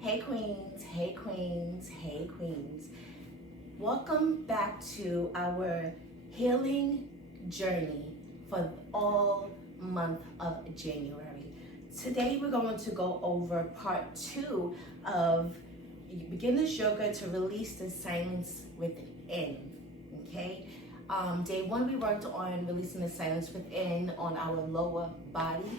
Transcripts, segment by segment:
Hey queens, hey queens, hey queens. Welcome back to our healing journey for all month of January. Today we're going to go over part 2 of beginner's yoga to release the silence within. Okay. Day 1 we worked on releasing the silence within on our lower body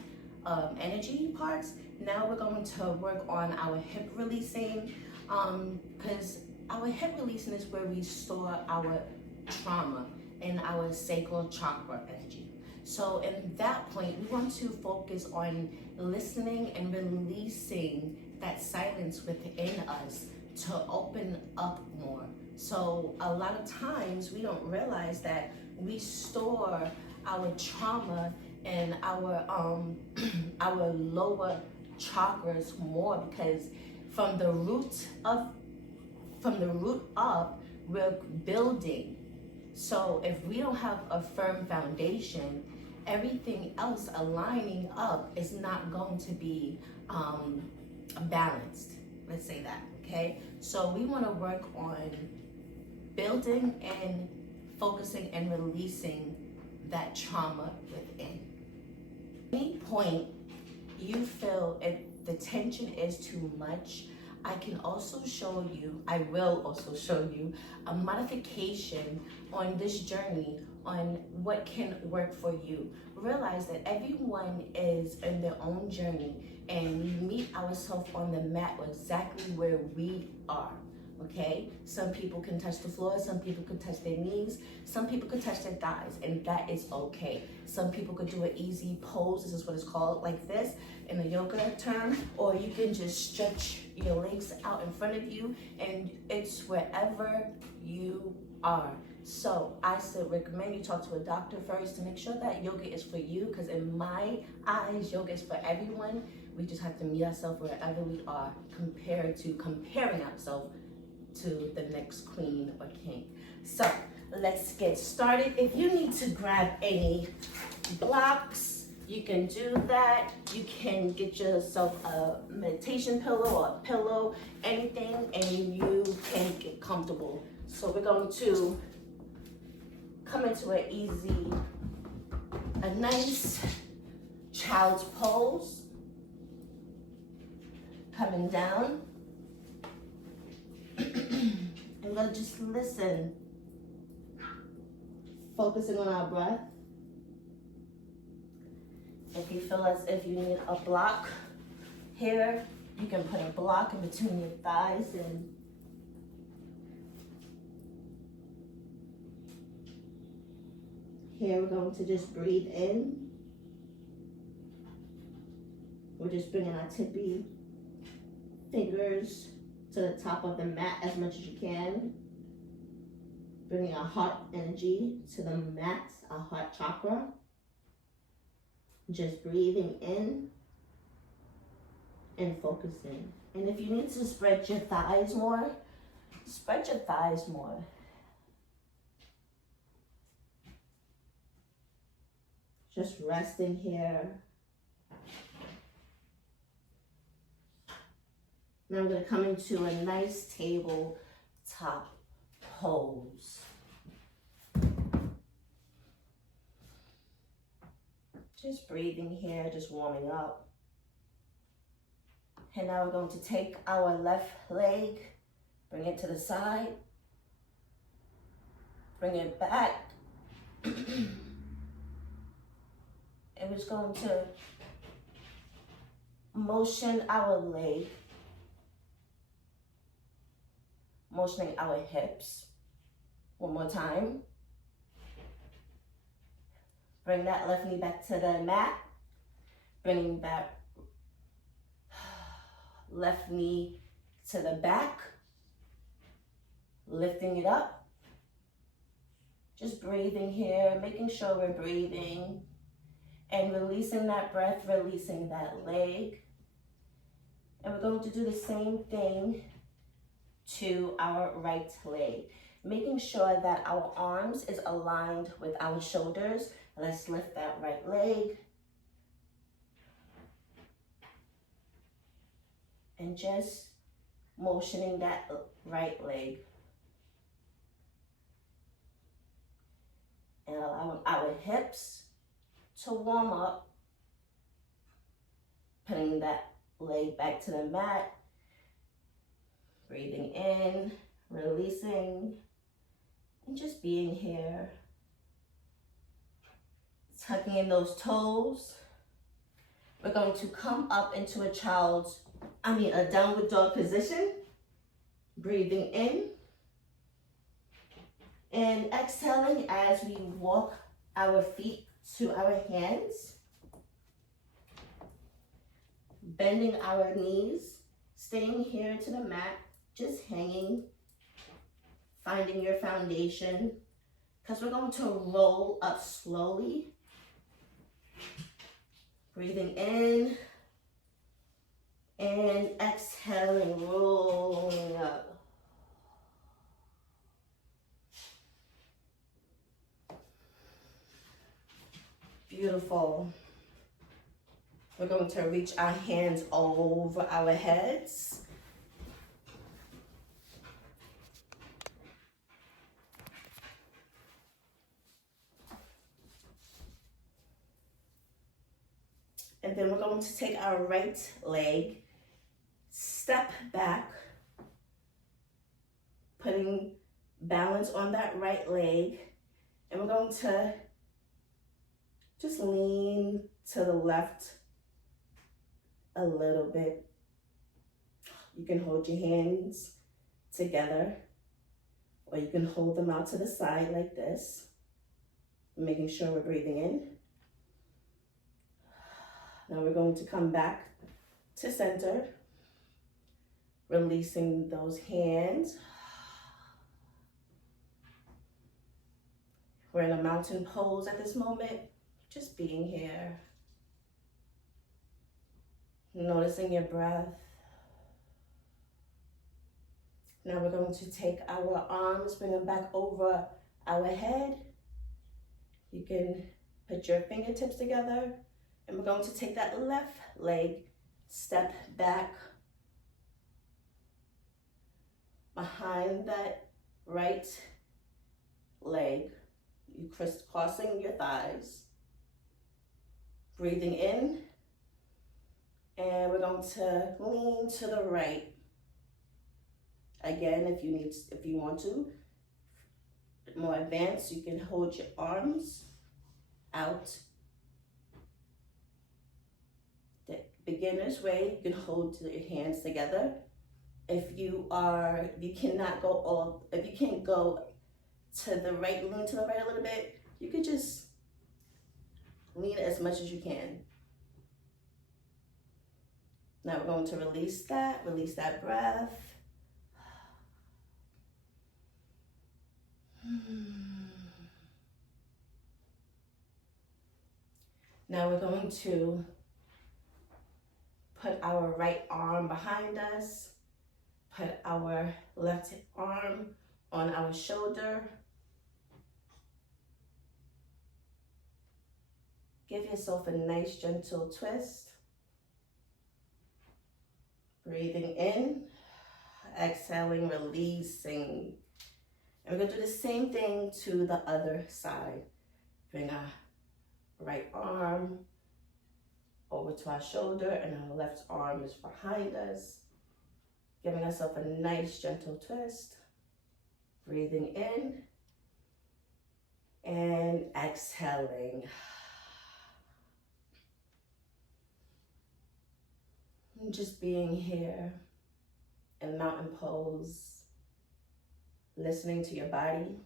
energy parts. Now we're going to work on our hip releasing, because our hip releasing is where we store our trauma and our sacral chakra energy. So in that point, we want to focus on listening and releasing that silence within us to open up more. So a lot of times we don't realize that we store our trauma and our our lower chakras more, because from the root up we're building. So if we don't have a firm foundation, everything else aligning up is not going to be balanced. Let's say that. Okay, so we want to work on building and focusing and releasing that trauma within. Any point you feel if the tension is too much, I will also show you a modification on this journey on what can work for you. Realize that everyone is in their own journey, and we meet ourselves on the mat exactly where we are. Okay, some people can touch the floor, some people can touch their knees, some people can touch their thighs, and that is okay. Some people could do an easy pose, this is what it's called, like this in the yoga term, or you can just stretch your legs out in front of you, and it's wherever you are. So I still recommend you talk to a doctor first to make sure that yoga is for you, because in my eyes, yoga is for everyone. We just have to meet ourselves wherever we are, compared to comparing ourselves to the next queen or king. So let's get started. If you need to grab any blocks, you can do that. You can get yourself a meditation pillow or a pillow, anything, and you can get comfortable. So we're going to come into a nice child's pose, coming down. And we'll just listen, focusing on our breath. If you feel as if you need a block here, you can put a block in between your thighs, and here we're going to just breathe in. We're just bringing our tippy fingers to the top of the mat as much as you can. Bringing our heart energy to the mat, our heart chakra. Just breathing in and focusing. And if you need to spread your thighs more, spread your thighs more. Just resting here. Now I'm going to come into a nice tabletop pose. Just breathing here, just warming up. And now we're going to take our left leg, bring it to the side, bring it back. And we're just going to motion our leg, motioning our hips. One more time. Bring that left knee back to the mat. Bringing back left knee to the back. Lifting it up. Just breathing here, making sure we're breathing. And releasing that breath, releasing that leg. And we're going to do the same thing to our right leg. Making sure that our arms is aligned with our shoulders. Let's lift that right leg. And just motioning that right leg. And allowing our hips to warm up. Putting that leg back to the mat. Breathing in, releasing, and just being here. Tucking in those toes. We're going to come up into a downward dog position. Breathing in and exhaling as we walk our feet to our hands. Bending our knees, staying here to the mat, just hanging, finding your foundation, because we're going to roll up slowly. Breathing in and exhaling, rolling up. Beautiful. We're going to reach our hands over our heads. And then we're going to take our right leg, step back, putting balance on that right leg. And we're going to just lean to the left a little bit. You can hold your hands together, or you can hold them out to the side like this, making sure we're breathing in. Now we're going to come back to center, releasing those hands. We're in a mountain pose at this moment, just being here. Noticing your breath. Now we're going to take our arms, bring them back over our head. You can put your fingertips together, and we're going to take that left leg, step back behind that right leg. You crisscrossing your thighs. Breathing in. And we're going to lean to the right. Again, if you want to, more advanced, you can hold your arms out. The beginner's way, you can hold your hands together. If you can't go to the right, lean to the right a little bit, you could just lean as much as you can. Now we're going to release that breath. Now we're going to put our right arm behind us, put our left arm on our shoulder. Give yourself a nice gentle twist. Breathing in, exhaling, releasing. And we're going to do the same thing to the other side. Bring our right arm over to our shoulder, and our left arm is behind us. Giving ourselves a nice gentle twist. Breathing in and exhaling. And just being here in mountain pose, listening to your body.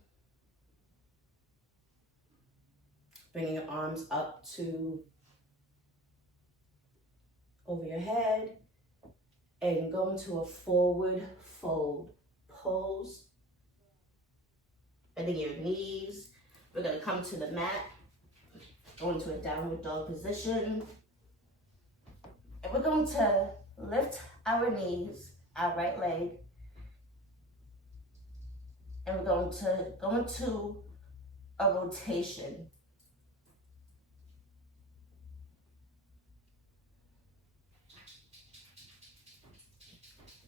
Bringing your arms up to over your head and going to a forward fold pose. Bending your knees. We're going to come to the mat, go into a downward dog position. And we're going to lift our knees, our right leg, and we're going to go into a rotation.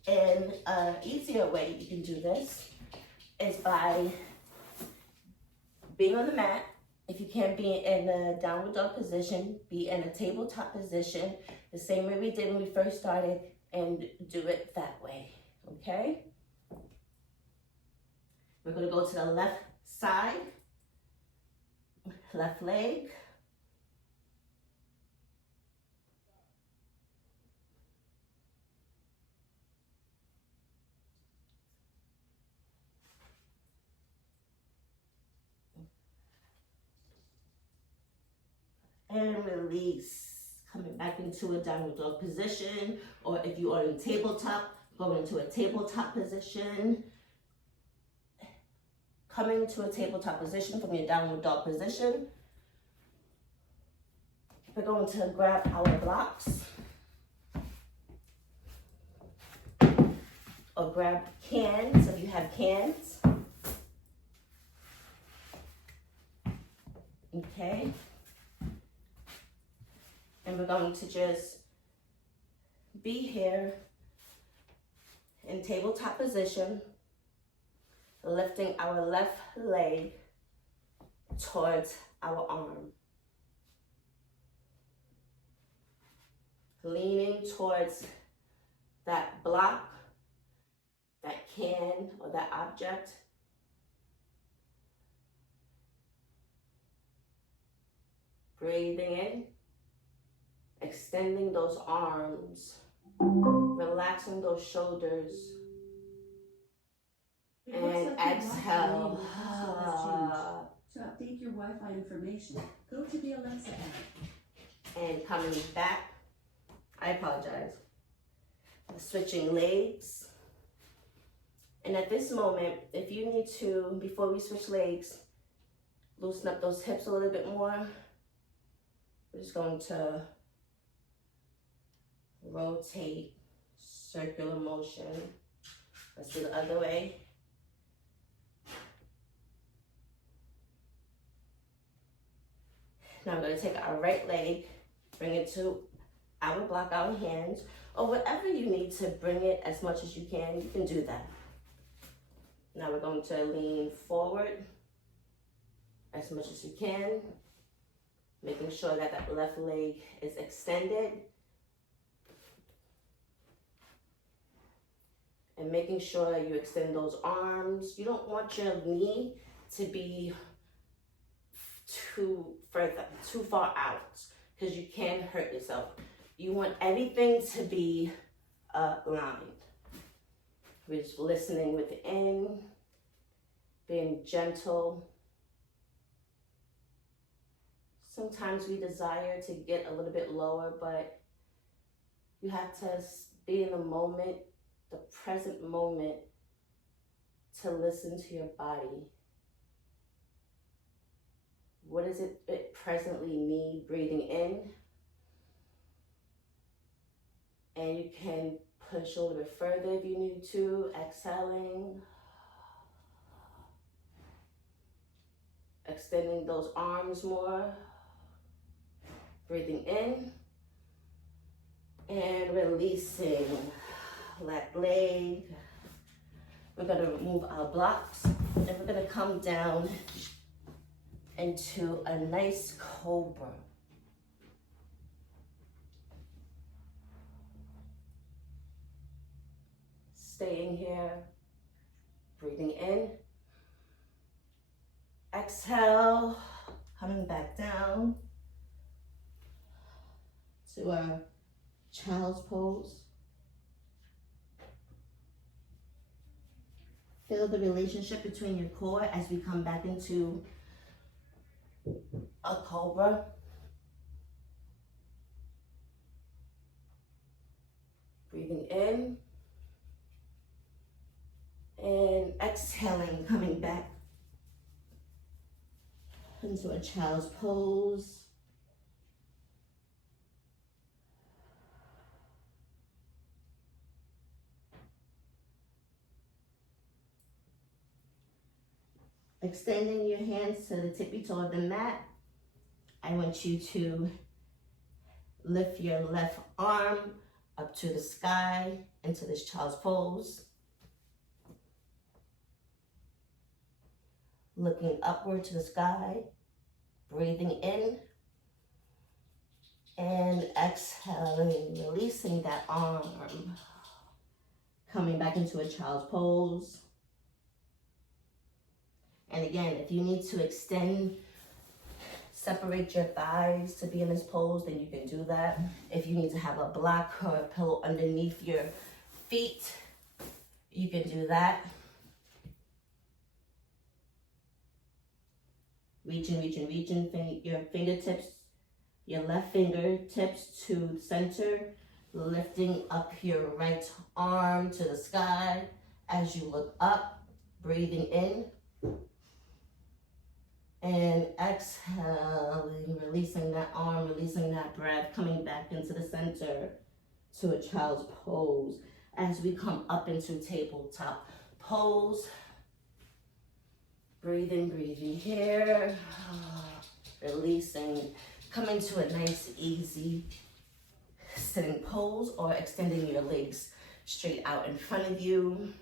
And an easier way you can do this is by being on the mat. If you can't be in a downward dog position, be in a tabletop position, the same way we did when we first started, and do it that way, okay? We're gonna go to the left side, left leg. And release, coming back into a downward dog position, or if you are in tabletop, go into a tabletop position. Coming to a tabletop position from your downward dog position. We're going to grab our blocks, or grab cans if you have cans. Okay. And we're going to just be here in tabletop position, lifting our left leg towards our arm. Leaning towards that block, that can, or that object. Breathing in. Extending those arms, relaxing those shoulders, and exhale. To update your Wi-Fi information, go to the Alexa app. And coming back, I apologize. Switching legs. And at this moment, if you need to, before we switch legs, loosen up those hips a little bit more, we're just going to rotate, circular motion. Let's do the other way. Now I'm going to take our right leg, bring it to our block, our hands, or whatever you need to bring it as much as you can do that. Now we're going to lean forward as much as you can, making sure that that left leg is extended. And making sure you extend those arms. You don't want your knee to be too far out, because you can hurt yourself. You want everything to be aligned. We're just listening within, being gentle. Sometimes we desire to get a little bit lower, but you have to be in the moment, the present moment, to listen to your body. What does it presently need? Breathing in. And you can push a little bit further if you need to. Exhaling. Extending those arms more. Breathing in. And releasing. Left leg. We're going to remove our blocks, and we're going to come down into a nice cobra. Staying here, breathing in. Exhale, coming back down to our child's pose. Feel the relationship between your core as we come back into a cobra. Breathing in and exhaling, coming back into a child's pose. Extending your hands to the tippy toe of the mat. I want you to lift your left arm up to the sky, into this child's pose. Looking upward to the sky, breathing in, and exhaling, releasing that arm. Coming back into a child's pose. And again, if you need to extend, separate your thighs to be in this pose, then you can do that. If you need to have a block or a pillow underneath your feet, you can do that. Reaching, your fingertips, your left fingertips to the center, lifting up your right arm to the sky as you look up, breathing in, and exhaling, releasing that arm, releasing that breath, coming back into the center to a child's pose. As we come up into tabletop pose, breathing here, releasing, coming to a nice, easy sitting pose or extending your legs straight out in front of you.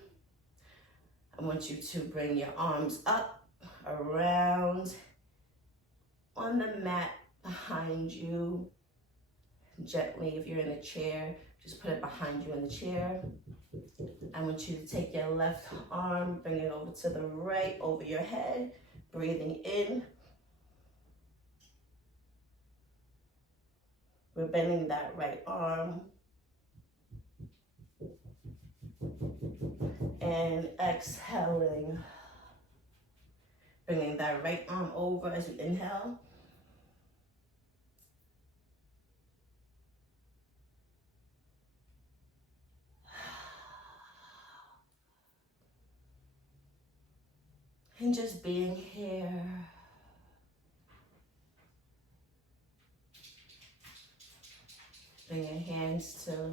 I want you to bring your arms up, around, on the mat behind you. Gently, if you're in a chair, just put it behind you in the chair. I want you to take your left arm, bring it over to the right, over your head, breathing in. We're bending that right arm. And exhaling. Bringing that right arm over as you inhale. And just being here. Bring your hands to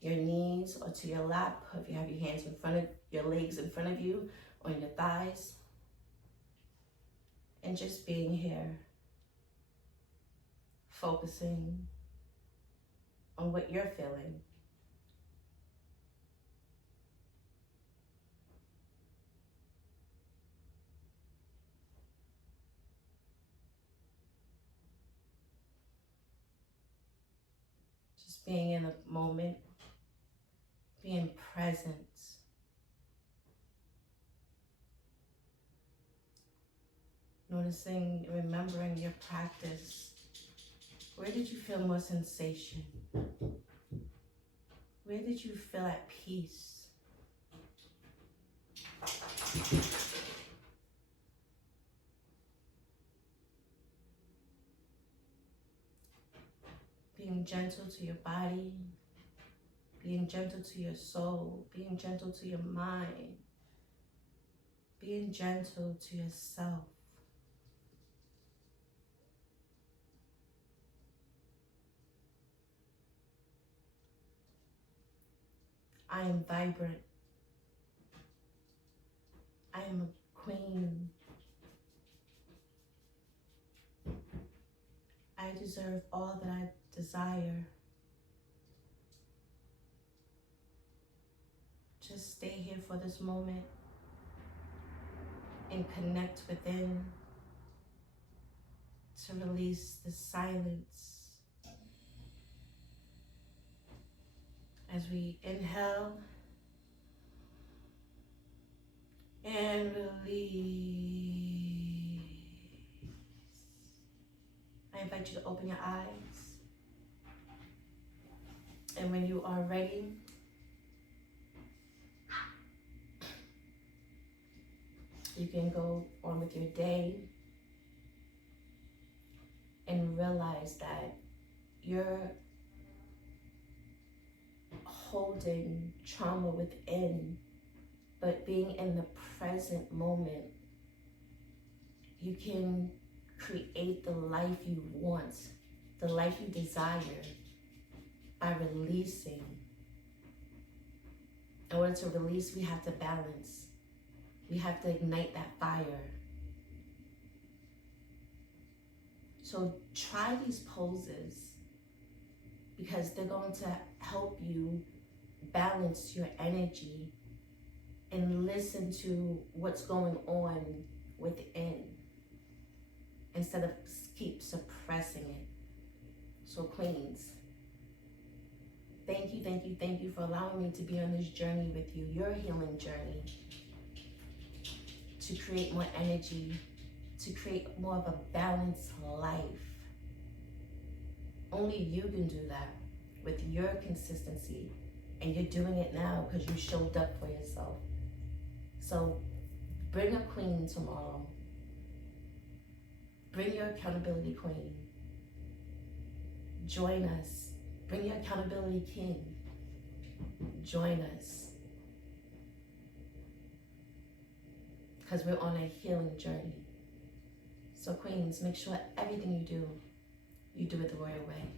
your knees or to your lap. If you have your hands in front of your legs in front of you, on your thighs. And just being here. Focusing on what you're feeling. Just being in the moment, being present. Noticing, remembering your practice. Where did you feel more sensation? Where did you feel at peace? Being gentle to your body, being gentle to your soul, being gentle to your mind, being gentle to yourself. I am vibrant. I am a queen. I deserve all that I desire. Just stay here for this moment and connect within to release the silence. As we inhale and release. I invite you to open your eyes. And when you are ready, you can go on with your day and realize that you're holding trauma within, but being in the present moment, you can create the life you want, the life you desire by releasing. In order to release, we have to balance. We have to ignite that fire. So try these poses because because they're going to help you balance your energy and listen to what's going on within instead of keep suppressing it. So Queens, thank you for allowing me to be on this journey with you, your healing journey, to create more energy, to create more of a balanced life. Only you can do that with your consistency, and you're doing it now because you showed up for yourself. So bring a queen tomorrow. Bring your accountability queen. Join us. Bring your accountability king. Join us. Because we're on a healing journey. So queens, make sure everything you do it the royal way.